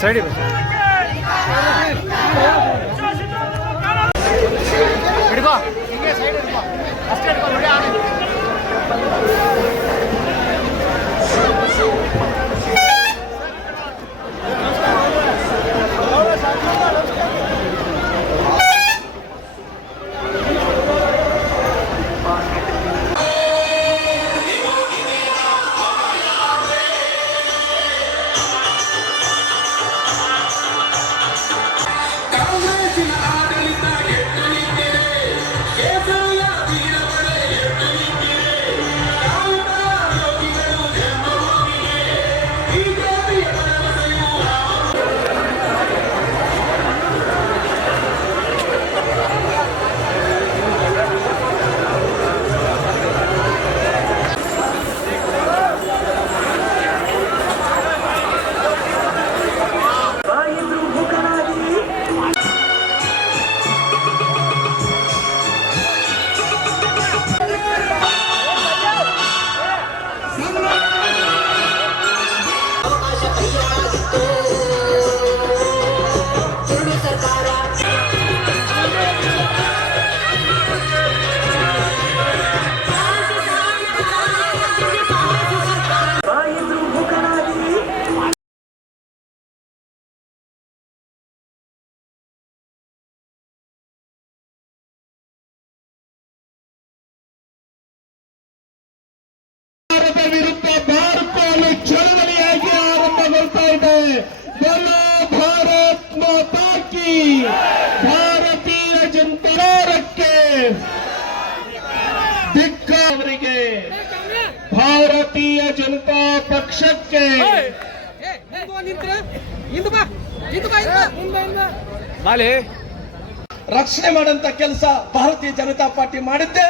ಸೈಡಿ ಹಿಡ್ಕೋ ಹಿಂಗೆ ಸೈಡ್ ಹಿಡ್ಕೋ ಅಷ್ಟೇ ಹಿಡ್ಕೋ ನೋಡಿ ವಿರುದ್ಧ ಭಾರತವನ್ನು ಚಳವಳಿಯಾಗಿ ಆರಂಭಗೊಳ್ತಾ ಇದೆ. ಬೋಲೋ ಭಾರತ್ ಮಾತಾ ಕಿ, ಭಾರತೀಯ ಜನತಾಕ್ಕೆ ಧಿಕ್ಕ, ಅವರಿಗೆ ಭಾರತೀಯ ಜನತಾ ಪಕ್ಷಕ್ಕೆ ರಕ್ಷಣೆ ಮಾಡಂತ ಕೆಲಸ ಭಾರತೀಯ ಜನತಾ ಪಾರ್ಟಿ ಮಾಡಿದ್ದೆ.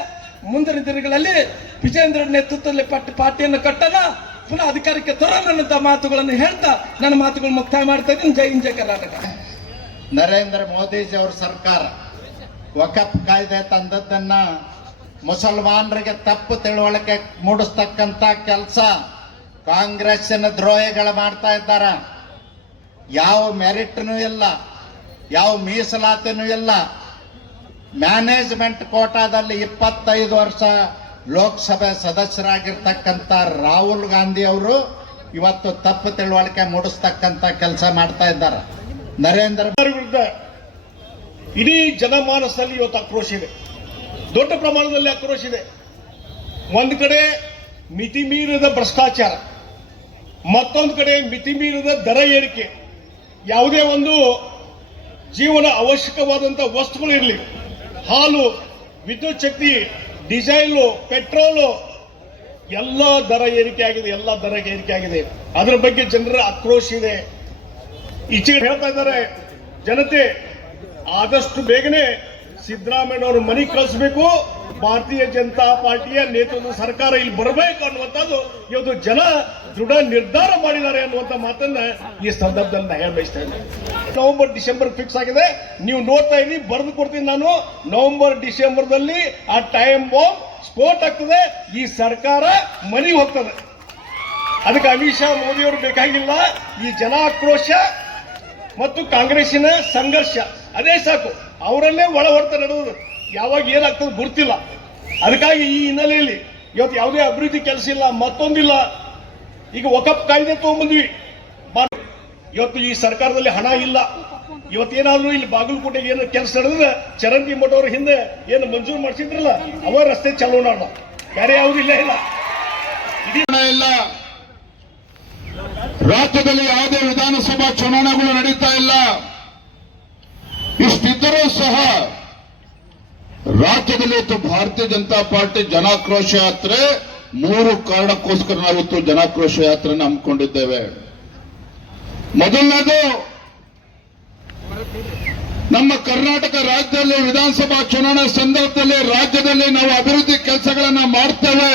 ಮುಂದಿನ ದಿನಗಳಲ್ಲಿ ವಿಜೇಂದ್ರ ನೇತೃತ್ವದಲ್ಲಿ ಪಾರ್ಟಿಯನ್ನು ಕಟ್ಟೋಣ, ಪುನಃ ಅಧಿಕಾರಕ್ಕೆ ತರೋಣಂತ ಮಾತುಗಳನ್ನು ಹೇಳ್ತಾ ನನ್ನ ಮಾತುಗಳು ಮುಕ್ತಾಯ ಮಾಡ್ತಾ ಇದ್ದೀನಿ. ಜೈ ಹಿಂದ್, ಜೈ ಕರ್ನಾಟಕ. ನರೇಂದ್ರ ಮೋದಿಜಿ ಅವರ ಸರ್ಕಾರ ವಕಫ್ ಕಾಯ್ದೆ ತಂದದ್ದನ್ನ ಮುಸಲ್ಮಾನರಿಗೆ ತಪ್ಪು ತಿಳುವಳಿಕೆ ಮೂಡಿಸ್ತಕ್ಕಂತ ಕೆಲಸ ಕಾಂಗ್ರೆಸ್ಸಿನ ದ್ರೋಹಿಗಳು ಮಾಡ್ತಾ ಇದ್ದಾರೆ. ಯಾವ ಮೆರಿಟ್ನೂ ಇಲ್ಲ, ಯಾವ ಮೀಸಲಾತಿನೂ ಇಲ್ಲ. ಮ್ಯಾನೇಜ್ಮೆಂಟ್ ಕೋಟಾದಲ್ಲಿ 25 ವರ್ಷ ಲೋಕಸಭೆ ಸದಸ್ಯರಾಗಿರ್ತಕ್ಕಂಥ ರಾಹುಲ್ ಗಾಂಧಿ ಅವರು ಇವತ್ತು ತಪ್ಪು ತಿಳುವಳಿಕೆ ಮೂಡಿಸ್ತಕ್ಕಂಥ ಕೆಲಸ ಮಾಡ್ತಾ ಇದ್ದಾರೆ. ನರೇಂದ್ರ ವಿರುದ್ಧ ಇಡೀ ಜನಮಾನಸದಲ್ಲಿ ಇವತ್ತು ಆಕ್ರೋಶ ಇದೆ, ದೊಡ್ಡ ಪ್ರಮಾಣದಲ್ಲಿ ಆಕ್ರೋಶ ಇದೆ. ಒಂದು ಕಡೆ ಮಿತಿ ಮೀರಿದ ಭ್ರಷ್ಟಾಚಾರ, ಮತ್ತೊಂದು ಕಡೆ ಮಿತಿ ಮೀರಿದ ದರ ಏರಿಕೆ. ಯಾವುದೇ ಒಂದು ಜೀವನ ಅವಶ್ಯಕವಾದಂತಹ ವಸ್ತುಗಳು ಇರಲಿ, ಹಾಲು, ವಿದ್ಯುತ್ ಶಕ್ತಿ, ಡೀಸೆಲ್, ಪೆಟ್ರೋಲು, ಎಲ್ಲ ದರ ಏರಿಕೆ ಆಗಿದೆ, ಎಲ್ಲ ದರ ಏರಿಕೆ ಆಗಿದೆ. ಅದರ ಬಗ್ಗೆ ಜನರ ಆಕ್ರೋಶ ಇದೆ. ಈಚೆ ಹೇಳ್ತಾ ಇದ್ದಾರೆ ಜನತೆ, ಆದಷ್ಟು ಬೇಗನೆ ಸಿದ್ದರಾಮಯ್ಯನವರು ಮನೆಗೆ ಕಳಿಸಬೇಕು, ಭಾರತೀಯ ಜನತಾ ಪಾರ್ಟಿಯ ನೇತೃತ್ವದ ಸರ್ಕಾರ ಇಲ್ಲಿ ಬರಬೇಕು ಅನ್ನುವಂಥದ್ದು ಇವತ್ತು ಜನ ದೃಢ ನಿರ್ಧಾರ ಮಾಡಿದ್ದಾರೆ ಅನ್ನುವಂಥ ಮಾತನ್ನ ಈ ಸಂದರ್ಭದಲ್ಲಿ ನಾನು ಹೇಳಬಯಸ್ತಾ ಇದ್ದೇನೆ. ನವೆಂಬರ್ ಡಿಸೆಂಬರ್ ಫಿಕ್ಸ್ ಆಗಿದೆ, ನೀವು ನೋಡ್ತಾ ಇದ್ದೀನಿ, ಬರೆದು ಕೊಡ್ತೀನಿ ನಾನು. ನವೆಂಬರ್ ಡಿಸೆಂಬರ್ದಲ್ಲಿ ಆ ಟೈಮ್ ಬಾಂಬ್ ಸ್ಫೋಟ ಆಗ್ತದೆ, ಈ ಸರ್ಕಾರ ಮನೆಗೆ ಹೋಗ್ತದೆ. ಅದಕ್ಕೆ ಅಮಿತ್ ಶಾ ಮೋದಿಯವರು ಬೇಕಾಗಿಲ್ಲ. ಈ ಜನ ಆಕ್ರೋಶ ಮತ್ತು ಕಾಂಗ್ರೆಸ್ಸಿನ ಸಂಘರ್ಷ ಅದೇ ಸಾಕು. ಅವರಲ್ಲೇ ಒಳ ಹೊಡೆತ ನಡೆಯುವುದು, ಯಾವಾಗ ಏನಾಗ್ತದೆ ಗೊತ್ತಿಲ್ಲ. ಅದಕ್ಕಾಗಿ ಈ ಹಿನ್ನೆಲೆಯಲ್ಲಿ ಇವತ್ತು ಯಾವುದೇ ಅಭಿವೃದ್ಧಿ ಕೆಲಸ ಇಲ್ಲ, ಮತ್ತೊಂದಿಲ್ಲ. ಈಗ ವಕಫ್ ಕಾಯ್ದೆ ತಗೊಂಡ್ಬಂದ್ವಿ, ಇವತ್ತು ಈ ಸರ್ಕಾರದಲ್ಲಿ ಹಣ ಇಲ್ಲ. ಇವತ್ತೇನಾದ್ರೂ ಇಲ್ಲಿ ಬಾಗಲಕೋಟೆಗೆ ಏನು ಕೆಲಸ ನಡೆದ್ರೆ ಚರಂತಿ ಮಠ ಅವ್ರ ಹಿಂದೆ ಏನು ಮಂಜೂರು ಮಾಡಿಸಿದ್ರಲ್ಲ ಅವ ರಸ್ತೆ ಚಾಲೂ ಮಾಡೋಣ, ಬೇರೆ ಯಾವುದು ಇಲ್ಲ. ಇಲ್ಲ, ರಾಜ್ಯದಲ್ಲಿ ಯಾವುದೇ ವಿಧಾನಸಭಾ ಚುನಾವಣೆಗಳು ನಡೀತಾ ಇಲ್ಲ. ಇಷ್ಟಿದ್ದರೂ ಸಹ ರಾಜ್ಯದಲ್ಲಿ ಇವತ್ತು ಭಾರತೀಯ ಜನತಾ ಪಾರ್ಟಿ ಜನಾಕ್ರೋಶ ಯಾತ್ರೆ 3 ಕಾರಣಕ್ಕೋಸ್ಕರ ನಾವಿತ್ತು ಜನಾಕ್ರೋಶ ಯಾತ್ರೆಯನ್ನು ಹಮ್ಮಿಕೊಂಡಿದ್ದೇವೆ. ಮೊದಲನೇದು, ನಮ್ಮ ಕರ್ನಾಟಕ ರಾಜ್ಯದಲ್ಲಿ ವಿಧಾನಸಭಾ ಚುನಾವಣೆ ಸಂದರ್ಭದಲ್ಲಿ ರಾಜ್ಯದಲ್ಲಿ ನಾವು ಅಭಿವೃದ್ಧಿ ಕೆಲಸಗಳನ್ನ ಮಾಡ್ತೇವೆ,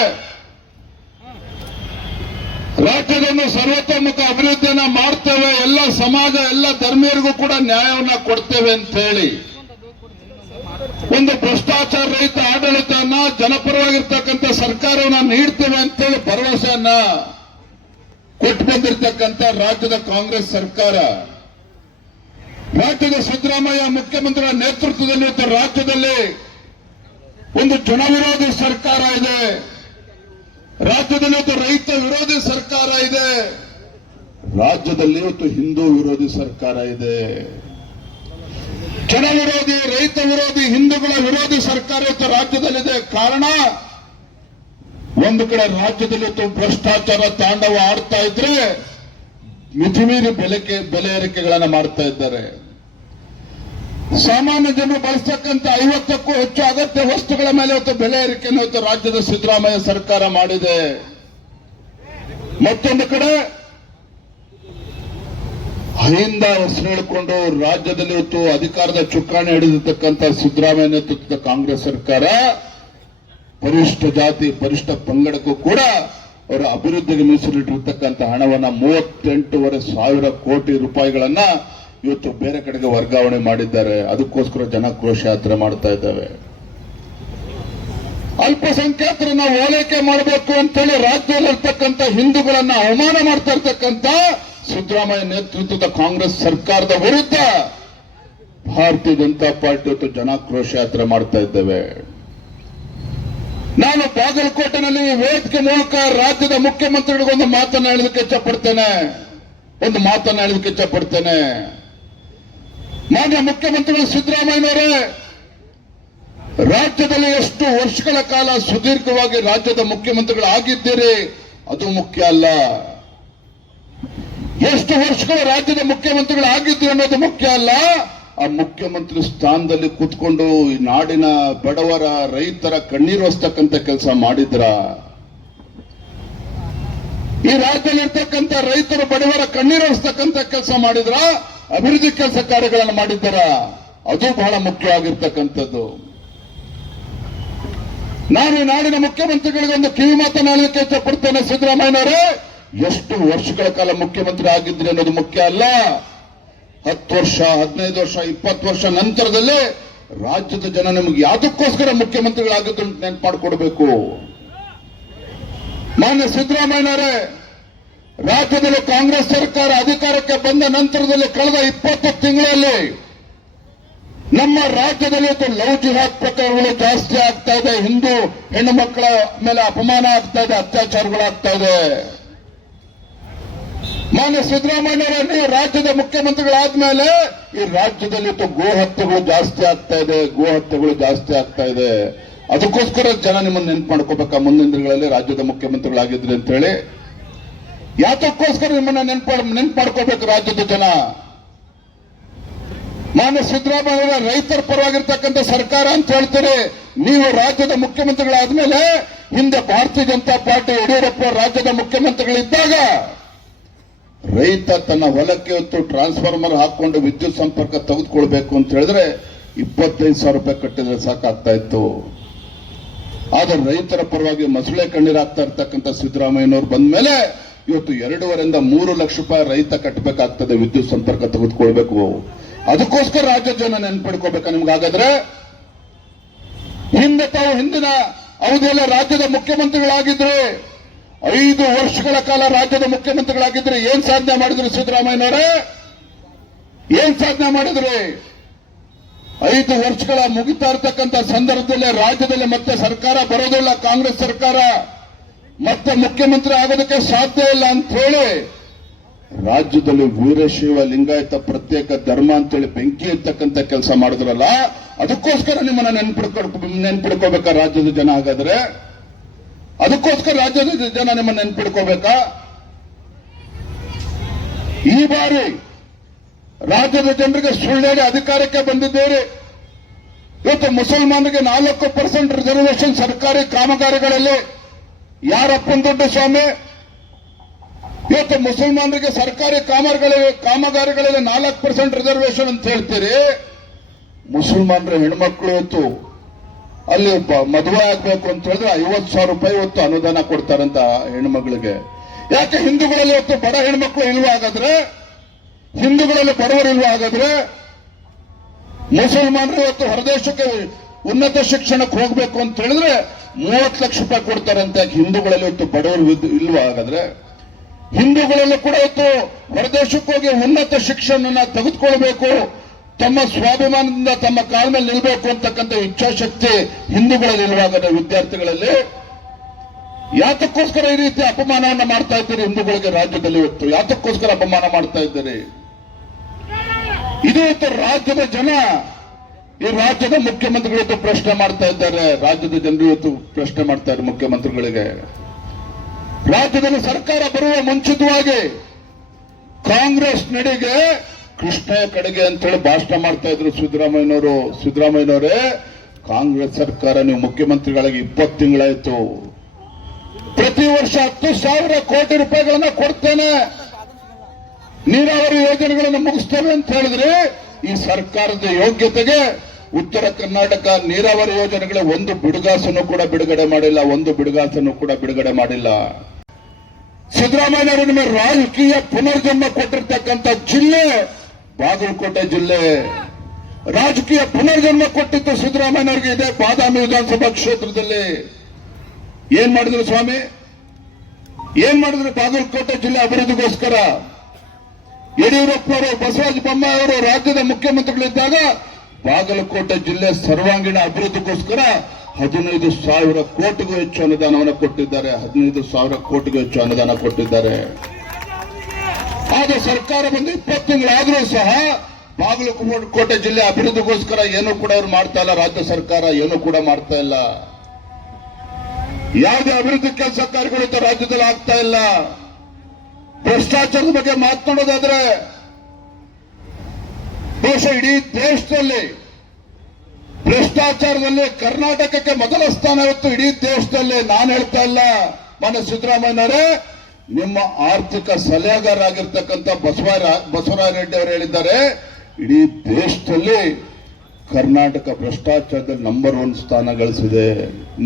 ರಾಜ್ಯದಲ್ಲಿ ಸರ್ವತೋಮುಖ ಅಭಿವೃದ್ಧಿಯನ್ನ ಮಾಡ್ತೇವೆ, ಎಲ್ಲ ಸಮಾಜ ಎಲ್ಲ ಧರ್ಮೀಯರಿಗೂ ಕೂಡ ನ್ಯಾಯವನ್ನ ಕೊಡ್ತೇವೆ ಅಂತ ಹೇಳಿ ಒಂದು ಭ್ರಷ್ಟಾಚಾರ ರಹಿತ ಆಡಳಿತವನ್ನ ಜನಪರವಾಗಿರ್ತಕ್ಕಂಥ ಸರ್ಕಾರವನ್ನ ನೀಡ್ತೇವೆ ಅಂತೇಳಿ ಭರವಸೆಯನ್ನ ಕೊಟ್ಟು ಬಂದಿರತಕ್ಕಂಥ ರಾಜ್ಯದ ಕಾಂಗ್ರೆಸ್ ಸರ್ಕಾರ, ರಾಜ್ಯದ ಸಿದ್ದರಾಮಯ್ಯ ಮುಖ್ಯಮಂತ್ರಿಗಳ ನೇತೃತ್ವದಲ್ಲಿ ಇವತ್ತು ರಾಜ್ಯದಲ್ಲಿ ಒಂದು ಜನ ವಿರೋಧಿ ಸರ್ಕಾರ ಇದೆ, ರಾಜ್ಯದಲ್ಲಿ ಇವತ್ತು ರೈತ ವಿರೋಧಿ ಸರ್ಕಾರ ಇದೆ, ರಾಜ್ಯದಲ್ಲಿ ಇವತ್ತು ಹಿಂದೂ ವಿರೋಧಿ ಸರ್ಕಾರ ಇದೆ. ಜನ ವಿರೋಧಿ, ರೈತ ವಿರೋಧಿ, ಹಿಂದೂಗಳ ವಿರೋಧಿ ಸರ್ಕಾರ ಇವತ್ತು ರಾಜ್ಯದಲ್ಲಿದೆ. ಕಾರಣ, ಒಂದು ಕಡೆ ರಾಜ್ಯದಲ್ಲಿ ಇವತ್ತು ಭ್ರಷ್ಟಾಚಾರ ತಾಂಡವ ಆಡ್ತಾ ಇದ್ರೆ ಮಿತಿಮೀರಿ ಬೆಲೆ ಏರಿಕೆಗಳನ್ನ ಮಾಡ್ತಾ ಇದ್ದಾರೆ. ಸಾಮಾನ್ಯ ಜನರು ಬಳಸ್ತಕ್ಕಂಥ 50ಕ್ಕೂ ಹೆಚ್ಚು ಅಗತ್ಯ ವಸ್ತುಗಳ ಮೇಲೆ ಇವತ್ತು ಬೆಲೆ ಏರಿಕೆಯನ್ನು ಇವತ್ತು ರಾಜ್ಯದ ಸಿದ್ದರಾಮಯ್ಯ ಸರ್ಕಾರ ಮಾಡಿದೆ. ಮತ್ತೊಂದು ಕಡೆ ಅಹಿಂದ ಹೆಸರು ಹೇಳಿಕೊಂಡು ರಾಜ್ಯದಲ್ಲಿ ಇವತ್ತು ಅಧಿಕಾರದ ಚುಕ್ಕಾಣಿ ಹಿಡಿದಿರ್ತಕ್ಕಂಥ ಸಿದ್ದರಾಮಯ್ಯ ನೇತೃತ್ವದ ಕಾಂಗ್ರೆಸ್ ಸರ್ಕಾರ ಪರಿಶಿಷ್ಟ ಜಾತಿ ಪರಿಶಿಷ್ಟ ಪಂಗಡಕ್ಕೂ ಕೂಡ ಅವರ ಅಭಿವೃದ್ಧಿಗೆ ಮೀಸಲಿಟ್ಟಿರ್ತಕ್ಕಂಥ ಹಣವನ್ನ 38,500 ಕೋಟಿ ರೂಪಾಯಿಗಳನ್ನ ಇವತ್ತು ಬೇರೆ ಕಡೆಗೆ ವರ್ಗಾವಣೆ ಮಾಡಿದ್ದಾರೆ. ಅದಕ್ಕೋಸ್ಕರ ಜನಾಕ್ರೋಶ ಯಾತ್ರೆ ಮಾಡ್ತಾ ಇದ್ದಾವೆ. ಅಲ್ಪಸಂಖ್ಯಾತರನ್ನ ಓಲೈಕೆ ಮಾಡಬೇಕು ಅಂತೇಳಿ ರಾಜ್ಯದಲ್ಲಿರ್ತಕ್ಕಂಥ ಹಿಂದೂಗಳನ್ನ ಅವಮಾನ ಮಾಡ್ತಾ ಇರ್ತಕ್ಕಂಥ ಸಿದ್ದರಾಮಯ್ಯ ನೇತೃತ್ವದ ಕಾಂಗ್ರೆಸ್ ಸರ್ಕಾರದ ವಿರುದ್ಧ ಭಾರತೀಯ ಜನತಾ ಪಾರ್ಟಿ ಇವತ್ತು ಜನಾಕ್ರೋಶ ಯಾತ್ರೆ ಮಾಡ್ತಾ ಇದ್ದೇವೆ. ನಾನು ಬಾಗಲಕೋಟೆನಲ್ಲಿ ವೇದಿಕೆ ಮೂಲಕ ರಾಜ್ಯದ ಮುಖ್ಯಮಂತ್ರಿಗಳಿಗೆ ಒಂದು ಮಾತನ್ನು ಹೇಳಲಿಕ್ಕೆ ಇಚ್ಛಪಡ್ತೇನೆ. ಮಾನ್ಯ ಮುಖ್ಯಮಂತ್ರಿಗಳು ಸಿದ್ದರಾಮಯ್ಯನವರೇ, ರಾಜ್ಯದಲ್ಲಿ ಎಷ್ಟು ವರ್ಷಗಳ ಕಾಲ ಸುದೀರ್ಘವಾಗಿ ರಾಜ್ಯದ ಮುಖ್ಯಮಂತ್ರಿಗಳಾಗಿದ್ದೀರಿ ಅದು ಮುಖ್ಯ ಅಲ್ಲ, ಎಷ್ಟು ವರ್ಷಗಳ ರಾಜ್ಯದ ಮುಖ್ಯಮಂತ್ರಿಗಳಾಗಿದ್ದೀರಿ ಅನ್ನೋದು ಮುಖ್ಯ ಅಲ್ಲ. ಆ ಮುಖ್ಯಮಂತ್ರಿ ಸ್ಥಾನದಲ್ಲಿ ಕೂತ್ಕೊಂಡು ಈ ನಾಡಿನ ಬಡವರ ರೈತರ ಕಣ್ಣೀರು ಒರೆಸ್ತಕ್ಕಂಥ ಕೆಲಸ ಮಾಡಿದ್ರ? ಈ ರಾಜ್ಯದಲ್ಲಿರ್ತಕ್ಕಂಥ ರೈತರು ಬಡವರ ಕಣ್ಣೀರು ಒರೆಸ್ತಕ್ಕಂಥ ಕೆಲಸ ಮಾಡಿದ್ರ? ಅಭಿವೃದ್ಧಿ ಕೆಲಸ ಕಾರ್ಯಗಳನ್ನು ಮಾಡಿದ್ದಾರ? ಅದು ಬಹಳ ಮುಖ್ಯವಾಗಿರ್ತಕ್ಕಂಥದ್ದು. ನಾನು ಈ ನಾಡಿನ ಮುಖ್ಯಮಂತ್ರಿಗಳಿಗೆ ಒಂದು ಕಿವಿ ಮಾತನಾಡಲಿಕ್ಕೆ ಇಷ್ಟಪಡ್ತೇನೆ. ಸಿದ್ದರಾಮಯ್ಯನವರೇ, ಎಷ್ಟು ವರ್ಷಗಳ ಕಾಲ ಮುಖ್ಯಮಂತ್ರಿ ಆಗಿದ್ರಿ ಅನ್ನೋದು ಮುಖ್ಯ ಅಲ್ಲ. 10 ವರ್ಷ, 15 ವರ್ಷ, 20 ವರ್ಷ ನಂತರದಲ್ಲೇ ರಾಜ್ಯದ ಜನ ನಿಮಗೆ ಯಾವುದಕ್ಕೋಸ್ಕರ ಮುಖ್ಯಮಂತ್ರಿಗಳಾಗಿದ್ದು ನೆನಪು ಮಾಡಿಕೊಡ್ಬೇಕು. ಮಾನ್ಯ ಸಿದ್ದರಾಮಯ್ಯನವರೇ, ರಾಜ್ಯದಲ್ಲಿ ಕಾಂಗ್ರೆಸ್ ಸರ್ಕಾರ ಅಧಿಕಾರಕ್ಕೆ ಬಂದ ನಂತರದಲ್ಲಿ ಕಳೆದ 20 ತಿಂಗಳಲ್ಲಿ ನಮ್ಮ ರಾಜ್ಯದಲ್ಲಿ ಲವ್ ಜಿಹಾದ್ ಪ್ರಕರಣಗಳು ಜಾಸ್ತಿ ಆಗ್ತಾ ಇದೆ, ಹಿಂದೂ ಹೆಣ್ಣು ಮಕ್ಕಳ ಮೇಲೆ ಅಪಮಾನ ಆಗ್ತಾ ಇದೆ, ಅತ್ಯಾಚಾರಗಳಾಗ್ತಾ ಇದೆ. ಮಾನ್ಯ ಸಿದ್ದರಾಮಯ್ಯನವರೇ, ನೀವು ರಾಜ್ಯದ ಮುಖ್ಯಮಂತ್ರಿಗಳಾದ್ಮೇಲೆ ಈ ರಾಜ್ಯದಲ್ಲಿ ಗೋಹತ್ಯೆಗಳು ಜಾಸ್ತಿ ಆಗ್ತಾ ಇದೆ. ಅದಕ್ಕೋಸ್ಕರ ಜನ ನಿಮ್ಮನ್ನು ನೆನಪು ಮಾಡ್ಕೋಬೇಕಾ ಮುಂದಿನ ದಿನಗಳಲ್ಲಿ ರಾಜ್ಯದ ಮುಖ್ಯಮಂತ್ರಿಗಳಾಗಿದ್ರಿ ಅಂತ ಹೇಳಿ. ಯಾತಕ್ಕೋಸ್ಕರ ನಿಮ್ಮನ್ನ ನೆನಪು ಮಾಡ್ಕೋಬೇಕು ರಾಜ್ಯದ ಜನ? ಮಾನ್ಯ ಸಿದ್ದರಾಮಯ್ಯ ರೈತರ ಪರವಾಗಿರ್ತಕ್ಕಂಥ ಸರ್ಕಾರ ಅಂತ ಹೇಳ್ತೀರಿ. ನೀವು ರಾಜ್ಯದ ಮುಖ್ಯಮಂತ್ರಿಗಳಾದ್ಮೇಲೆ ಹಿಂದೆ ಭಾರತೀಯ ಜನತಾ ಪಾರ್ಟಿ ಯಡಿಯೂರಪ್ಪ ರಾಜ್ಯದ ಮುಖ್ಯಮಂತ್ರಿಗಳಿದ್ದಾಗ ರೈತ ತನ್ನ ಹೊಲಕ್ಕೆ ಹೊತ್ತು ಟ್ರಾನ್ಸ್ಫಾರ್ಮರ್ ಹಾಕೊಂಡು ವಿದ್ಯುತ್ ಸಂಪರ್ಕ ತೆಗೆದುಕೊಳ್ಬೇಕು ಅಂತ ಹೇಳಿದ್ರೆ 25,000 ರೂಪಾಯಿ ಕಟ್ಟಿದ್ರೆ ಸಾಕಾಗ್ತಾ ಇತ್ತು. ಆದ್ರೆ ರೈತರ ಪರವಾಗಿ ಮಸುಳೆ ಕಣ್ಣೀರಾಗ್ತಾ ಇರ್ತಕ್ಕಂಥ ಸಿದ್ದರಾಮಯ್ಯನವರು ಬಂದ ಮೇಲೆ ಇವತ್ತು 2.5 ರಿಂದ 3 ಲಕ್ಷ ರೂಪಾಯಿ ರೈತ ಕಟ್ಟಬೇಕಾಗ್ತದೆ ವಿದ್ಯುತ್ ಸಂಪರ್ಕ ತೆಗೆದುಕೊಳ್ಬೇಕು. ಅದಕ್ಕೋಸ್ಕರ ರಾಜ್ಯ ಜನ ನೆನ್ಪಿಡ್ಕೋಬೇಕಾ ನಿಮ್ಗಾಗಾದ್ರೆ? ಹಿಂದೆ ತಾವು ಹಿಂದಿನ ಅವಧಿಯಲ್ಲ ರಾಜ್ಯದ ಮುಖ್ಯಮಂತ್ರಿಗಳಾಗಿದ್ರೆ 5 ವರ್ಷಗಳ ಕಾಲ ರಾಜ್ಯದ ಮುಖ್ಯಮಂತ್ರಿಗಳಾಗಿದ್ರೆ ಏನ್ ಸಾಧನೆ ಮಾಡಿದ್ರು ಸಿದ್ದರಾಮಯ್ಯನವರೇ? ಏನ್ ಸಾಧನೆ ಮಾಡಿದ್ರಿ? 5 ವರ್ಷಗಳ ಮುಗಿತಾ ಇರ್ತಕ್ಕಂಥ ಸಂದರ್ಭದಲ್ಲಿ ರಾಜ್ಯದಲ್ಲಿ ಮತ್ತೆ ಸರ್ಕಾರ ಬರೋದಿಲ್ಲ, ಕಾಂಗ್ರೆಸ್ ಸರ್ಕಾರ ಮತ್ತೆ ಮುಖ್ಯಮಂತ್ರಿ ಆಗೋದಕ್ಕೆ ಸಾಧ್ಯ ಇಲ್ಲ ಅಂತ ಹೇಳಿ ರಾಜ್ಯದಲ್ಲಿ ವೀರಶೈವ ಲಿಂಗಾಯತ ಪ್ರತ್ಯೇಕ ಧರ್ಮ ಅಂತೇಳಿ ಬೆಂಕಿ ಇರ್ತಕ್ಕಂಥ ಕೆಲಸ ಮಾಡಿದ್ರಲ್ಲ, ಅದಕ್ಕೋಸ್ಕರ ನಿಮ್ಮನ್ನ ನೆನ್ಪಿಡ್ಕೋಬೇಕಾ ರಾಜ್ಯದ ಜನ? ಹಾಗಾದ್ರೆ ಅದಕ್ಕೋಸ್ಕರ ರಾಜ್ಯದ ಜನ ನಿಮ್ಮನ್ನ ನೆನ್ಪಿಡ್ಕೋಬೇಕಾ? ಈ ಬಾರಿ ರಾಜ್ಯದ ಜನರಿಗೆ ಸುಳ್ಳು ಹೇಳಿ ಅಧಿಕಾರಕ್ಕೆ ಬಂದಿದ್ದೇವೆ. ಇವತ್ತು ಮುಸಲ್ಮಾನರಿಗೆ 4% ರಿಸರ್ವೇಶನ್ ಸರ್ಕಾರಿ ಕಾಮಗಾರಿಗಳಲ್ಲಿ. ಯಾರಪ್ಪನ ದುಡ್ಡು ಸ್ವಾಮಿ? ಇವತ್ತು ಮುಸಲ್ಮಾನರಿಗೆ ಸರ್ಕಾರಿ ಕಾಮಗಾರಿಗಳಲ್ಲಿ 4% ರಿಸರ್ವೇಶನ್ ಅಂತ ಹೇಳ್ತೀರಿ. ಮುಸಲ್ಮಾನರ ಹೆಣ್ಮಕ್ಳು ಇವತ್ತು ಅಲ್ಲಿ ಮದುವೆ ಆಗ್ಬೇಕು ಅಂತ ಹೇಳಿದ್ರೆ 50,000 ರೂಪಾಯಿ ಇವತ್ತು ಅನುದಾನ ಕೊಡ್ತಾರಂತ ಹೆಣ್ಮಕ್ಳಿಗೆ. ಯಾಕೆ ಹಿಂದೂಗಳಲ್ಲಿ ಇವತ್ತು ಬಡ ಹೆಣ್ಮಕ್ಳು ಇಲ್ವಾ? ಹಾಗಾದ್ರೆ ಹಿಂದೂಗಳಲ್ಲಿ ಬಡವರು ಇಲ್ವಾ? ಹಾಗಾದ್ರೆ ಮುಸಲ್ಮಾನರು ಇವತ್ತು ಹೊರದೇಶಕ್ಕೆ ಉನ್ನತ ಶಿಕ್ಷಣಕ್ಕೆ ಹೋಗ್ಬೇಕು ಅಂತ ಹೇಳಿದ್ರೆ 30 ಲಕ್ಷ ರೂಪಾಯಿ ಕೊಡ್ತಾರಂತೆ. ಹಿಂದೂಗಳಲ್ಲಿ ಇವತ್ತು ಬಡವರು ಇಲ್ವಾ? ಹಾಗಾದ್ರೆ ಹಿಂದೂಗಳಲ್ಲೂ ಕೂಡ ಇವತ್ತು ಹೊರದೇಶಕ್ಕೆ ಹೋಗಿ ಉನ್ನತ ಶಿಕ್ಷಣ ತೆಗೆದುಕೊಳ್ಬೇಕು, ತಮ್ಮ ಸ್ವಾಭಿಮಾನದಿಂದ ತಮ್ಮ ಕಾಲ ಮೇಲೆ ನಿಲ್ಬೇಕು ಅಂತಕ್ಕಂಥ ಇಚ್ಛಾಶಕ್ತಿ ಹಿಂದೂಗಳಲ್ಲಿ ಇಲ್ವಾಗದ ವಿದ್ಯಾರ್ಥಿಗಳಲ್ಲಿ. ಯಾತಕ್ಕೋಸ್ಕರ ಈ ರೀತಿ ಅಪಮಾನವನ್ನ ಮಾಡ್ತಾ ಇದ್ದೀರಿ ಹಿಂದೂಗಳಿಗೆ ರಾಜ್ಯದಲ್ಲಿ? ಇವತ್ತು ಯಾತಕ್ಕೋಸ್ಕರ ಅಪಮಾನ ಮಾಡ್ತಾ ಇದ್ದೀರಿ? ಇದು ಇವತ್ತು ರಾಜ್ಯದ ಜನ, ಈ ರಾಜ್ಯದ ಮುಖ್ಯಮಂತ್ರಿಗಳು ಇವತ್ತು ಪ್ರಶ್ನೆ ಮಾಡ್ತಾ ಇದ್ದಾರೆ. ರಾಜ್ಯದ ಜನರು ಇವತ್ತು ಪ್ರಶ್ನೆ ಮಾಡ್ತಾ ಇದ್ದಾರೆ ಮುಖ್ಯಮಂತ್ರಿಗಳಿಗೆ. ರಾಜ್ಯದಲ್ಲಿ ಸರ್ಕಾರ ಬರುವ ಮುಂಚಿತವಾಗಿ ಕಾಂಗ್ರೆಸ್ ನಡೆಗೆ ಕೃಷ್ಣಯ್ಯ ಕಡೆಗೆ ಅಂತ ಹೇಳಿ ಭಾಷಣ ಮಾಡ್ತಾ ಇದ್ರು ಸಿದ್ದರಾಮಯ್ಯನವರು. ಸಿದ್ದರಾಮಯ್ಯನವರೇ, ಕಾಂಗ್ರೆಸ್ ಸರ್ಕಾರ ನೀವು ಮುಖ್ಯಮಂತ್ರಿಗಳಿಗೆ 20 ತಿಂಗಳಾಯ್ತು, ಪ್ರತಿ ವರ್ಷ 10,000 ಕೋಟಿ ರೂಪಾಯಿಗಳನ್ನ ಕೊಡ್ತೇನೆ, ನೀರಾವರಿ ಯೋಜನೆಗಳನ್ನು ಮುಗಿಸ್ತೇವೆ ಅಂತ ಹೇಳಿದ್ರೆ ಈ ಸರ್ಕಾರದ ಯೋಗ್ಯತೆಗೆ ಉತ್ತರ ಕರ್ನಾಟಕ ನೀರಾವರಿ ಯೋಜನೆಗಳ ಒಂದು ಬಿಡುಗಾಸನ್ನು ಕೂಡ ಬಿಡುಗಡೆ ಮಾಡಿಲ್ಲ, ಒಂದು ಬಿಡುಗಾಸನ್ನು ಕೂಡ ಬಿಡುಗಡೆ ಮಾಡಿಲ್ಲ. ಸಿದ್ದರಾಮಯ್ಯನವರು ನಿಮಗೆ ರಾಜಕೀಯ ಪುನರ್ಜನ್ಮ ಕೊಟ್ಟಿರ್ತಕ್ಕಂಥ ಜಿಲ್ಲೆ ಬಾಗಲಕೋಟೆ ಜಿಲ್ಲೆ. ರಾಜಕೀಯ ಪುನರ್ಜನ್ಮ ಕೊಟ್ಟಿತ್ತು ಸಿದ್ದರಾಮಯ್ಯನವರಿಗೆ ಇದೆ ಬಾದಾಮಿ ವಿಧಾನಸಭಾ ಕ್ಷೇತ್ರದಲ್ಲಿ. ಏನ್ ಮಾಡಿದ್ರು ಸ್ವಾಮಿ? ಏನ್ ಮಾಡಿದ್ರು ಬಾಗಲಕೋಟೆ ಜಿಲ್ಲೆ ಅಭಿವೃದ್ಧಿಗೋಸ್ಕರ? ಯಡಿಯೂರಪ್ಪನವರು, ಬಸವರಾಜ ಬೊಮ್ಮಾಯಿ ಅವರು ರಾಜ್ಯದ ಮುಖ್ಯಮಂತ್ರಿಗಳಿದ್ದಾಗ ಬಾಗಲಕೋಟೆ ಜಿಲ್ಲೆ ಸರ್ವಾಂಗೀಣ ಅಭಿವೃದ್ಧಿಗೋಸ್ಕರ 15,000 ಕೋಟಿಗೂ ಹೆಚ್ಚು ಅನುದಾನವನ್ನು ಕೊಟ್ಟಿದ್ದಾರೆ. 15,000 ಕೋಟಿಗೂ ಹೆಚ್ಚು ಅನುದಾನ ಕೊಟ್ಟಿದ್ದಾರೆ. ಆಗ ಸರ್ಕಾರ ಬಂದು 20 ತಿಂಗಳಾದ್ರೂ ಸಹ ಬಾಗಲಕೋಟೆ ಜಿಲ್ಲೆ ಅಭಿವೃದ್ಧಿಗೋಸ್ಕರ ಏನೂ ಕೂಡ ಅವ್ರು ಮಾಡ್ತಾ ಇಲ್ಲ. ರಾಜ್ಯ ಸರ್ಕಾರ ಏನೂ ಕೂಡ ಮಾಡ್ತಾ ಇಲ್ಲ. ಯಾವುದೇ ಅಭಿವೃದ್ಧಿ ಕೆಲಸ ಕಾರ್ಯಗಳು ರಾಜ್ಯದಲ್ಲಿ ಆಗ್ತಾ ಇಲ್ಲ. ಭ್ರಷ್ಟಾಚಾರದ ಬಗ್ಗೆ ಮಾತನಾಡೋದಾದ್ರೆ ಬಹುಶಃ ಇಡೀ ದೇಶದಲ್ಲಿ ಭ್ರಷ್ಟಾಚಾರದಲ್ಲಿ ಕರ್ನಾಟಕಕ್ಕೆ ಮೊದಲ ಸ್ಥಾನ ಇವತ್ತು ಇಡೀ ದೇಶದಲ್ಲಿ. ನಾನು ಹೇಳ್ತಾ ಇಲ್ಲ, ಮಾನ್ಯ ಸಿದ್ದರಾಮಯ್ಯನವರೇ, ನಿಮ್ಮ ಆರ್ಥಿಕ ಸಲಹೆಗಾರರಾಗಿರ್ತಕ್ಕಂಥ ಬಸವರಾಜ ರೆಡ್ಡಿ ಅವರು ಹೇಳಿದ್ದಾರೆ, ಇಡೀ ದೇಶದಲ್ಲಿ ಕರ್ನಾಟಕ ಭ್ರಷ್ಟಾಚಾರದಲ್ಲಿ ನಂಬರ್ 1 ಸ್ಥಾನ ಗಳಿಸಿದೆ.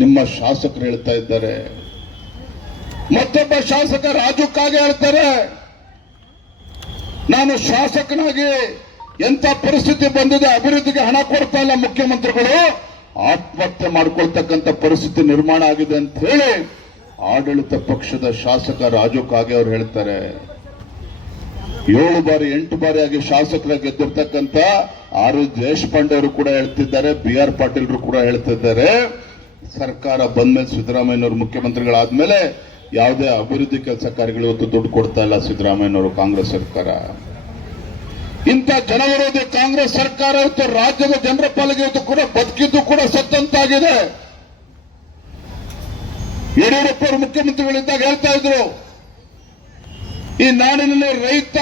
ನಿಮ್ಮ ಶಾಸಕರು ಹೇಳ್ತಾ ಇದ್ದಾರೆ. ಮತ್ತೊಬ್ಬ ಶಾಸಕ ರಾಜು ಕಾಗೆ ಹೇಳ್ತಾರೆ, ನಾನು ಶಾಸಕನಾಗಿ ಎಂತ ಪರಿಸ್ಥಿತಿ ಬಂದಿದೆ, ಅಭಿವೃದ್ಧಿಗೆ ಹಣ ಕೊಡ್ತಾ ಇಲ್ಲ ಮುಖ್ಯಮಂತ್ರಿಗಳು, ಆತ್ಮಹತ್ಯೆ ಮಾಡ್ಕೊಳ್ತಕ್ಕಂಥ ಪರಿಸ್ಥಿತಿ ನಿರ್ಮಾಣ ಆಗಿದೆ ಅಂತ ಹೇಳಿ ಆಡಳಿತ ಪಕ್ಷದ ಶಾಸಕ ರಾಜು ಕಾಗೆ ಅವರು ಹೇಳ್ತಾರೆ. 7 ಬಾರಿ 8 ಬಾರಿ ಆಗಿ ಶಾಸಕರಾಗಿ ಗೆದ್ದಿರ್ತಕ್ಕಂಥ ಆರ್ ದೇಶಪಾಂಡೆ ಅವರು ಕೂಡ ಹೇಳ್ತಿದ್ದಾರೆ, BR ಪಾಟೀಲ್ರು ಕೂಡ ಹೇಳ್ತಿದ್ದಾರೆ, ಸರ್ಕಾರ ಬಂದ್ಮೇಲೆ ಸಿದ್ದರಾಮಯ್ಯನವರು ಮುಖ್ಯಮಂತ್ರಿಗಳಾದ್ಮೇಲೆ ಯಾವುದೇ ಅಭಿವೃದ್ಧಿ ಕೆಲಸ ಕಾರ್ಯಗಳು ಇವತ್ತು ದುಡ್ಡು ಕೊಡ್ತಾ ಇಲ್ಲ ಸಿದ್ದರಾಮಯ್ಯನವರು, ಕಾಂಗ್ರೆಸ್ ಸರ್ಕಾರ. ಇಂಥ ಜನವಿರೋಧಿ ಕಾಂಗ್ರೆಸ್ ಸರ್ಕಾರ ಇವತ್ತು ರಾಜ್ಯದ ಜನರ ಪಾಲಿಗೆ ಇವತ್ತು ಕೂಡ ಬದುಕಿದ್ದು ಕೂಡ ಸತ್ತಂತಾಗಿದೆ. ಯಡಿಯೂರಪ್ಪ ಅವರು ಮುಖ್ಯಮಂತ್ರಿಗಳಿದ್ದಾಗ ಹೇಳ್ತಾ ಇದ್ರು, ಈ ನಾಡಿನಲ್ಲಿ ರೈತ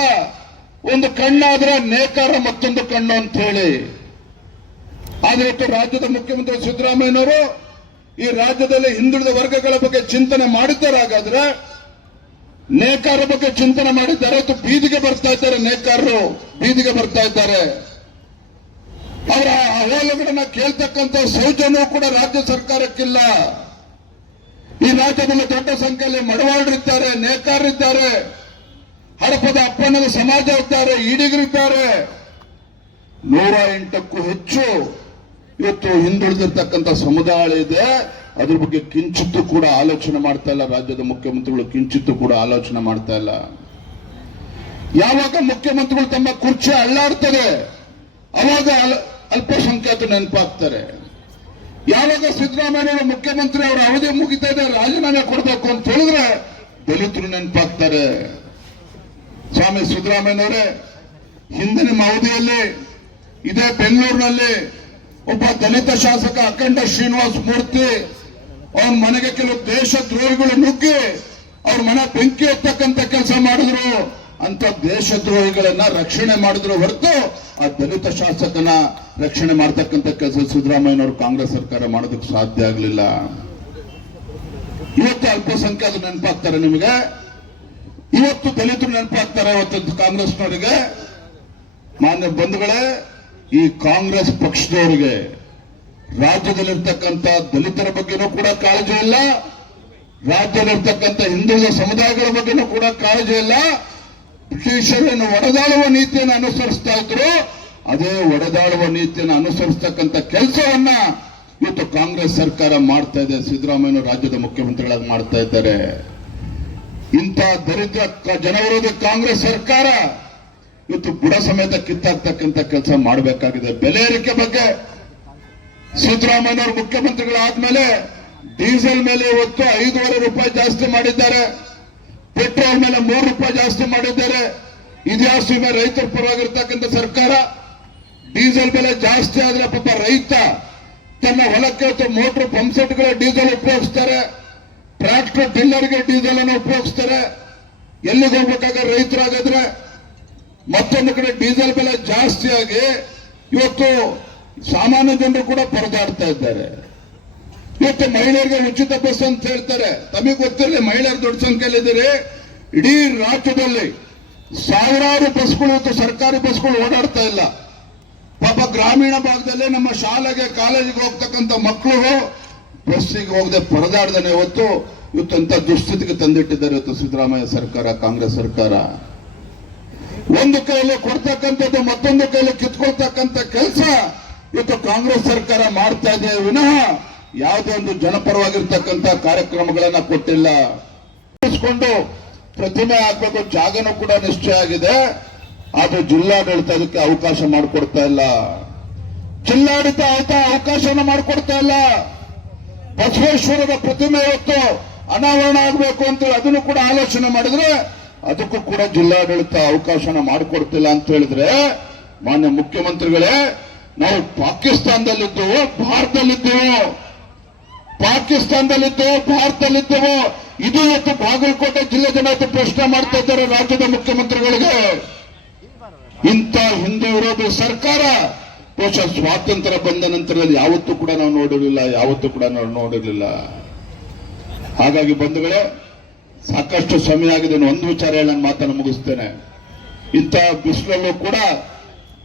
ಒಂದು ಕಣ್ಣಾದ್ರೆ ನೇಕಾರ ಮತ್ತೊಂದು ಕಣ್ಣು ಅಂತ ಹೇಳಿ. ಆದ್ರೆ ಇವತ್ತು ರಾಜ್ಯದ ಮುಖ್ಯಮಂತ್ರಿ ಸಿದ್ದರಾಮಯ್ಯನವರು ಈ ರಾಜ್ಯದಲ್ಲಿ ಹಿಂದುಳಿದ ವರ್ಗಗಳ ಬಗ್ಗೆ ಚಿಂತನೆ ಮಾಡಿದ್ದಾರೆ. ಹಾಗಾದ್ರೆ ನೇಕಾರ ಬಗ್ಗೆ ಚಿಂತನೆ ಮಾಡಿದ್ದಾರೆ. ಇವತ್ತು ಬೀದಿಗೆ ಬರ್ತಾ ಇದ್ದಾರೆ, ನೇಕಾರರು ಬೀದಿಗೆ ಬರ್ತಾ ಇದ್ದಾರೆ. ಅವರ ಅಹವಾಲುಗಳನ್ನ ಕೇಳ್ತಕ್ಕಂಥ ಸೌಜನ್ಯವೂ ಕೂಡ ರಾಜ್ಯ ಸರ್ಕಾರಕ್ಕಿಲ್ಲ. ಈ ರಾಜ್ಯದಲ್ಲಿ ದೊಡ್ಡ ಸಂಖ್ಯೆಯಲ್ಲಿ ಮಡವಾಳರಿದ್ದಾರೆ, ನೇಕಾರರಿದ್ದಾರೆ, ಹಡಪದ ಅಪ್ಪಣ್ಣದ ಸಮಾಜ ಇದ್ದಾರೆ, ಈಡಿಗರಿದ್ದಾರೆ. 108ಕ್ಕೂ ಹೆಚ್ಚು ಇವತ್ತು ಹಿಂದುಳಿದಿರ್ತಕ್ಕಂಥ ಸಮುದಾಯ ಇದೆ. ಅದ್ರ ಬಗ್ಗೆ ಕಿಂಚಿತ್ತೂ ಕೂಡ ಆಲೋಚನೆ ಮಾಡ್ತಾ ಇಲ್ಲ ರಾಜ್ಯದ ಮುಖ್ಯಮಂತ್ರಿಗಳು, ಕಿಂಚಿತ್ತೂ ಕೂಡ ಆಲೋಚನೆ ಮಾಡ್ತಾ ಇಲ್ಲ. ಯಾವಾಗ ಮುಖ್ಯಮಂತ್ರಿಗಳು ತಮ್ಮ ಕುರ್ಚಿ ಅಳ್ಳಾಡ್ತದೆ ಅವಾಗ ಅಲ್ಪಸಂಖ್ಯಾತರು ನೆನಪಾಗ್ತಾರೆ. ಯಾವಾಗ ಸಿದ್ದರಾಮಯ್ಯ ಮುಖ್ಯಮಂತ್ರಿ ಅವರ ಅವಧಿ ಮುಗಿತಾ ಇದೆ, ರಾಜೀನಾಮೆ ಕೊಡಬೇಕು ಅಂತ ಹೇಳಿದ್ರೆ ದಲಿತರು ನೆನಪಾಗ್ತಾರೆ. ಸ್ವಾಮಿ ಸಿದ್ದರಾಮಯ್ಯನವರೇ, ಹಿಂದೆ ನಿಮ್ಮ ಅವಧಿಯಲ್ಲಿ ಇದೇ ಬೆಂಗಳೂರಿನಲ್ಲಿ ಒಬ್ಬ ದಲಿತ ಶಾಸಕ ಅಖಂಡ ಶ್ರೀನಿವಾಸ ಮೂರ್ತಿ ಅವನ ಮನೆಗೆ ಕೆಲವು ದೇಶದ್ರೋಹಿಗಳು ನುಗ್ಗಿ ಅವ್ರ ಮನೆ ಬೆಂಕಿ ಎತ್ತಕ್ಕಂತ ಕೆಲಸ ಮಾಡಿದ್ರು. ಅಂತ ದೇಶದ್ರೋಹಿಗಳನ್ನ ರಕ್ಷಣೆ ಮಾಡಿದ್ರು ಹೊರತು ಆ ದಲಿತ ಶಾಸಕನ ರಕ್ಷಣೆ ಮಾಡ್ತಕ್ಕಂಥ ಕೆಲಸ ಸಿದ್ದರಾಮಯ್ಯನವರು ಕಾಂಗ್ರೆಸ್ ಸರ್ಕಾರ ಮಾಡೋದಕ್ಕೆ ಸಾಧ್ಯ ಆಗಲಿಲ್ಲ. ಇವತ್ತು ಅಲ್ಪಸಂಖ್ಯಾತರು ನೆನಪಾಗ್ತಾರೆ ನಿಮಗೆ, ಇವತ್ತು ದಲಿತರು ನೆನಪಾಗ್ತಾರೆ ಇವತ್ತು ಕಾಂಗ್ರೆಸ್ನವರಿಗೆ. ಮಾನ್ಯ ಬಂಧುಗಳೇ, ಈ ಕಾಂಗ್ರೆಸ್ ಪಕ್ಷದವರಿಗೆ ರಾಜ್ಯದಲ್ಲಿರ್ತಕ್ಕಂಥ ದಲಿತರ ಬಗ್ಗೆನೂ ಕೂಡ ಕಾಳಜಿ ಇಲ್ಲ, ರಾಜ್ಯದಲ್ಲಿರ್ತಕ್ಕಂಥ ಹಿಂದುಳಿದ ಸಮುದಾಯಗಳ ಬಗ್ಗೆನೂ ಕೂಡ ಕಾಳಜಿ ಇಲ್ಲ. ಬ್ರಿಟಿಷರನ್ನು ಒಡೆದಾಳುವ ನೀತಿಯನ್ನು ಅನುಸರಿಸ್ತಾ ಇದ್ರು, ಅದೇ ಒಡೆದಾಳುವ ನೀತಿಯನ್ನು ಅನುಸರಿಸ್ತಕ್ಕಂಥ ಕೆಲಸವನ್ನ ಇವತ್ತು ಕಾಂಗ್ರೆಸ್ ಸರ್ಕಾರ ಮಾಡ್ತಾ ಇದೆ. ಸಿದ್ದರಾಮಯ್ಯ ರಾಜ್ಯದ ಮುಖ್ಯಮಂತ್ರಿಗಳಾಗಿ ಮಾಡ್ತಾ ಇದ್ದಾರೆ. ಇಂಥ ದರಿದ್ರ ಜನವಿರೋಧಿ ಕಾಂಗ್ರೆಸ್ ಸರ್ಕಾರ ಇವತ್ತು ಬುಡ ಸಮೇತ ಕಿತ್ತಾಕ್ತಕ್ಕಂಥ ಕೆಲಸ ಮಾಡಬೇಕಾಗಿದೆ. ಬೆಲೆ ಏರಿಕೆ ಬಗ್ಗೆ ಸಿದ್ದರಾಮಯ್ಯನವರು ಮುಖ್ಯಮಂತ್ರಿಗಳಾದ್ಮೇಲೆ ಡೀಸೆಲ್ ಮೇಲೆ ಇವತ್ತು 5.5 ರೂಪಾಯಿ ಜಾಸ್ತಿ ಮಾಡಿದ್ದಾರೆ, ಪೆಟ್ರೋಲ್ ಮೇಲೆ 3 ರೂಪಾಯಿ ಜಾಸ್ತಿ ಮಾಡಿದ್ದಾರೆ. ಇತಿಹಾಸ ರೈತರ ಪರವಾಗಿರ್ತಕ್ಕಂಥ ಸರ್ಕಾರ. ಡೀಸೆಲ್ ಬೆಲೆ ಜಾಸ್ತಿ ಆದ್ರೆ ಪಾಪ ರೈತ ತನ್ನ ಹೊಲಕ್ಕೆ ಮೋಟರ್ ಪಂಪ್ ಸೆಟ್ಗಳ ಡೀಸೆಲ್ ಉಪಯೋಗಿಸ್ತಾರೆ, ಟ್ರಾಕ್ಟರ್ ಟಿಲ್ಲರ್ಗೆ ಡೀಸೆಲ್ ಅನ್ನು ಉಪಯೋಗಿಸ್ತಾರೆ. ಎಲ್ಲಿಗೆ ಹೋಗ್ಬೇಕಾದ್ರೆ ರೈತರಾಗಿದ್ರೆ ಮತ್ತೊಂದು ಕಡೆ ಡೀಸೆಲ್ ಬೆಲೆ ಜಾಸ್ತಿ ಆಗಿ ಇವತ್ತು ಸಾಮಾನ್ಯ ಜನರು ಕೂಡ ಪರದಾಡ್ತಾ ಇದ್ದಾರೆ. ಇವತ್ತು ಮಹಿಳೆಯರಿಗೆ ಉಚಿತ ಬಸ್ ಅಂತ ಹೇಳ್ತಾರೆ. ತಮಗೆ ಗೊತ್ತಿರಲಿ, ಮಹಿಳೆಯರು ದೊಡ್ಡ ಸಂಖ್ಯೆಯಲ್ಲಿದ್ದಾರೆ. ಇಡೀ ರಾಜ್ಯದಲ್ಲಿ ಸಾವಿರಾರು ಬಸ್ಗಳು ಇವತ್ತು ಸರ್ಕಾರಿ ಬಸ್ಗಳು ಓಡಾಡ್ತಾ ಇಲ್ಲ. ಪಾಪ ಗ್ರಾಮೀಣ ಭಾಗದಲ್ಲಿ ನಮ್ಮ ಶಾಲೆಗೆ ಕಾಲೇಜಿಗೆ ಹೋಗ್ತಕ್ಕಂಥ ಮಕ್ಕಳು ಬಸ್ಸಿಗೆ ಹೋಗದೆ ಪರದಾಡ್ದಾನೆ ಇವತ್ತು ಅಂತ ದುಸ್ಥಿತಿಗೆ ತಂದಿಟ್ಟಿದ್ದಾರೆ ಇವತ್ತು ಸಿದ್ದರಾಮಯ್ಯ ಸರ್ಕಾರ, ಕಾಂಗ್ರೆಸ್ ಸರ್ಕಾರ. ಒಂದು ಕೈಯಲ್ಲಿ ಕೊಡ್ತಕ್ಕಂಥದ್ದು ಮತ್ತೊಂದು ಕೈಯಲ್ಲಿ ಕಿತ್ಕೊಳ್ತಕ್ಕಂಥ ಕೆಲಸ ಇವತ್ತು ಕಾಂಗ್ರೆಸ್ ಸರ್ಕಾರ ಮಾಡ್ತಾ ಇದೆ ವಿನಃ ಯಾವುದೇ ಒಂದು ಜನಪರವಾಗಿರ್ತಕ್ಕಂಥ ಕಾರ್ಯಕ್ರಮಗಳನ್ನ ಕೊಟ್ಟಿಲ್ಲ. ಪ್ರತಿಮೆ ಹಾಕಬೇಕು, ಜಾಗನೂ ಕೂಡ ನಿಶ್ಚಯ ಆಗಿದೆ, ಆದ್ರೆ ಜಿಲ್ಲಾಡಳಿತ ಅದಕ್ಕೆ ಅವಕಾಶ ಮಾಡಿಕೊಡ್ತಾ ಇಲ್ಲ. ಜಿಲ್ಲಾಡಳಿತ ಅವಕಾಶವನ್ನು ಮಾಡಿಕೊಡ್ತಾ ಇಲ್ಲ. ಬಸವೇಶ್ವರದ ಪ್ರತಿಮೆ ಇವತ್ತು ಅನಾವರಣ ಆಗಬೇಕು ಅಂತೇಳಿ ಅದನ್ನು ಕೂಡ ಆಲೋಚನೆ ಮಾಡಿದ್ರೆ ಅದಕ್ಕೂ ಕೂಡ ಜಿಲ್ಲಾಡಳಿತ ಅವಕಾಶನ ಮಾಡಿಕೊಡ್ತಿಲ್ಲ ಅಂತ ಹೇಳಿದ್ರೆ, ಮಾನ್ಯ ಮುಖ್ಯಮಂತ್ರಿಗಳೇ, ನಾವು ಪಾಕಿಸ್ತಾನದಲ್ಲಿದ್ದೆವು, ಭಾರತದಲ್ಲಿದ್ದೆವು. ಇದು ಇವತ್ತು ಬಾಗಲಕೋಟೆ ಜಿಲ್ಲೆ ಜನ ಪ್ರಶ್ನೆ ಮಾಡ್ತಾ ಇದ್ದಾರೆ ರಾಜ್ಯದ ಮುಖ್ಯಮಂತ್ರಿಗಳಿಗೆ. ಇಂಥ ಹಿಂದೂ ವಿರೋಧಿ ಸರ್ಕಾರ ಬಹುಶಃ ಸ್ವಾತಂತ್ರ್ಯ ಬಂದ ನಂತರದಲ್ಲಿ ಯಾವತ್ತೂ ಕೂಡ ನಾವು ನೋಡಿರಲಿಲ್ಲ. ಹಾಗಾಗಿ ಬಂಧುಗಳೇ, ಸಾಕಷ್ಟು ಸಮಯ ಆಗಿದೆ. ಒಂದು ವಿಚಾರ ಹೇಳಿ ನಾನು ಮಾತನ್ನು ಮುಗಿಸ್ತೇನೆ. ಇಂಥ ಬಿಸಿಲಲ್ಲೂ ಕೂಡ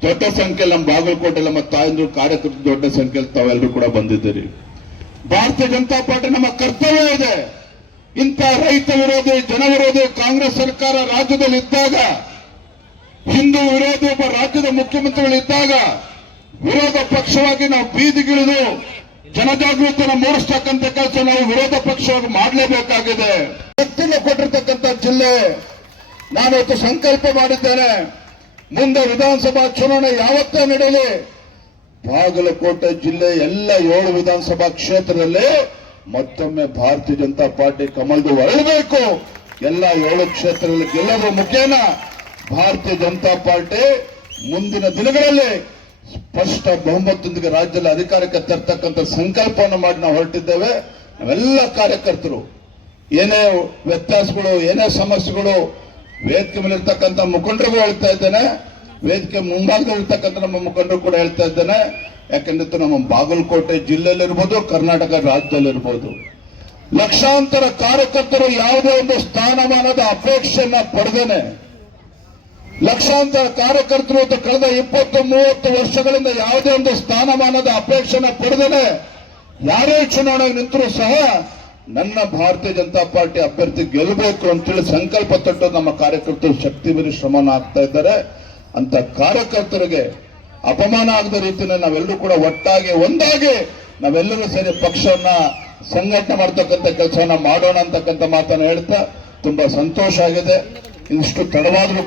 ದೊಡ್ಡ ಸಂಖ್ಯೆಯಲ್ಲಿ ನಮ್ಮ ಬಾಗಲಕೋಟೆ ನಮ್ಮ ತಾಯಂದ್ರು ಕಾರ್ಯಕರ್ತರು ದೊಡ್ಡ ಸಂಖ್ಯೆಯಲ್ಲಿ ತಾವೆಲ್ಲರೂ ಕೂಡ ಬಂದಿದ್ದೀರಿ. ಭಾರತೀಯ ಜನತಾ ಪಾರ್ಟಿ ನಮ್ಮ ಕರ್ತವ್ಯ ಇದೆ. ಇಂಥ ರೈತ ವಿರೋಧಿ ಜನ ವಿರೋಧಿ ಕಾಂಗ್ರೆಸ್ ಸರ್ಕಾರ ರಾಜ್ಯದಲ್ಲಿ ಇದ್ದಾಗ, ಹಿಂದೂ ವಿರೋಧಿ ಒಬ್ಬ ರಾಜ್ಯದ ಮುಖ್ಯಮಂತ್ರಿಗಳಿದ್ದಾಗ ವಿರೋಧ ಪಕ್ಷವಾಗಿ ನಾವು ಬೀದಿಗಿಳಿದು ಜನಜಾಗೃತಿಯನ್ನು ಮೂಡಿಸ್ತಕ್ಕಂಥ ಕೆಲಸ ನಾವು ವಿರೋಧ ಪಕ್ಷವಾಗಿ ಮಾಡಲೇಬೇಕಾಗಿದೆ. ಶಕ್ತಿಗೆ ಕೊಟ್ಟಿರ್ತಕ್ಕಂಥ ಜಿಲ್ಲೆ. ನಾನಿವತ್ತು ಸಂಕಲ್ಪ ಮಾಡಿದ್ದೇನೆ, ಮುಂದೆ ವಿಧಾನಸಭಾ ಚುನಾವಣೆ ಯಾವತ್ತೇ ನಡೆಯಲಿ, ಬಾಗಲಕೋಟೆ ಜಿಲ್ಲೆ ಎಲ್ಲ 7 ವಿಧಾನಸಭಾ ಕ್ಷೇತ್ರದಲ್ಲಿ ಮತ್ತೊಮ್ಮೆ ಭಾರತೀಯ ಜನತಾ ಪಾರ್ಟಿ ಕಮಲದು ಅರಳಬೇಕು. ಎಲ್ಲ 7 ಕ್ಷೇತ್ರದಲ್ಲಿ ಗೆಲ್ಲುವ ಮುಖೇನ ಭಾರತೀಯ ಜನತಾ ಪಾರ್ಟಿ ಮುಂದಿನ ದಿನಗಳಲ್ಲಿ ಸ್ಪಷ್ಟ ಬಹುಮತದೊಂದಿಗೆ ರಾಜ್ಯದಲ್ಲಿ ಅಧಿಕಾರಕ್ಕೆ ತರ್ತಕ್ಕಂಥ ಸಂಕಲ್ಪವನ್ನು ಮಾಡಿ ನಾವು ಹೊರಟಿದ್ದೇವೆ. ನಾವೆಲ್ಲ ಕಾರ್ಯಕರ್ತರು ಏನೇ ವ್ಯತ್ಯಾಸಗಳು, ಏನೇ ಸಮಸ್ಯೆಗಳು, ವೇದಿಕೆ ಮೇಲೆ ಇರ್ತಕ್ಕಂಥ ಮುಖಂಡರಿಗೂ ಹೇಳ್ತಾ ಇದ್ದೇನೆ, ವೇದಿಕೆ ಮುಂಭಾಗದಲ್ಲಿರ್ತಕ್ಕಂಥ ನಮ್ಮ ಮುಖಂಡರು ಕೂಡ ಹೇಳ್ತಾ ಇದ್ದೇನೆ. ಯಾಕೆಂದ್ರೆ ನಮ್ಮ ಬಾಗಲಕೋಟೆ ಜಿಲ್ಲೆಯಲ್ಲಿರ್ಬೋದು, ಕರ್ನಾಟಕ ರಾಜ್ಯದಲ್ಲಿರ್ಬೋದು, ಲಕ್ಷಾಂತರ ಕಾರ್ಯಕರ್ತರು ಯಾವುದೇ ಒಂದು ಸ್ಥಾನಮಾನದ ಅಪೇಕ್ಷೆಯನ್ನ ಪಡೆದೇನೆ, ಲಕ್ಷಾಂತರ ಕಾರ್ಯಕರ್ತರು ಕಳೆದ 20-30 ವರ್ಷಗಳಿಂದ ಯಾವುದೇ ಒಂದು ಸ್ಥಾನಮಾನದ ಅಪೇಕ್ಷೆನ ಪಡೆದೇನೆ ಯಾರೇ ಚುನಾವಣೆಗೆ ನಿಂತರೂ ಸಹ ನನ್ನ ಭಾರತೀಯ ಜನತಾ ಪಾರ್ಟಿ ಅಭ್ಯರ್ಥಿ ಗೆಲ್ಲಬೇಕು ಅಂತೇಳಿ ಸಂಕಲ್ಪ ತೊಟ್ಟು ನಮ್ಮ ಕಾರ್ಯಕರ್ತರು ಶಕ್ತಿ ಮೀರಿ ಶ್ರಮನ ಹಾಕ್ತಾ ಇದ್ದಾರೆ. ಅಂತ ಕಾರ್ಯಕರ್ತರಿಗೆ ಅಪಮಾನ ಆಗದ ರೀತಿಯಲ್ಲಿ ನಾವೆಲ್ಲರೂ ಕೂಡ ಒಟ್ಟಾಗಿ ಒಂದಾಗಿ ನಾವೆಲ್ಲರೂ ಸೇರಿ ಪಕ್ಷವನ್ನ ಸಂಘಟನೆ ಮಾಡತಕ್ಕಂಥ ಕೆಲಸವನ್ನ ಮಾಡೋಣ ಅಂತಕ್ಕಂಥ ಮಾತನ್ನ ಹೇಳ್ತಾ ತುಂಬಾ ಸಂತೋಷ ಆಗಿದೆ. ಇಷ್ಟು ತಡವಾದ್ರೂ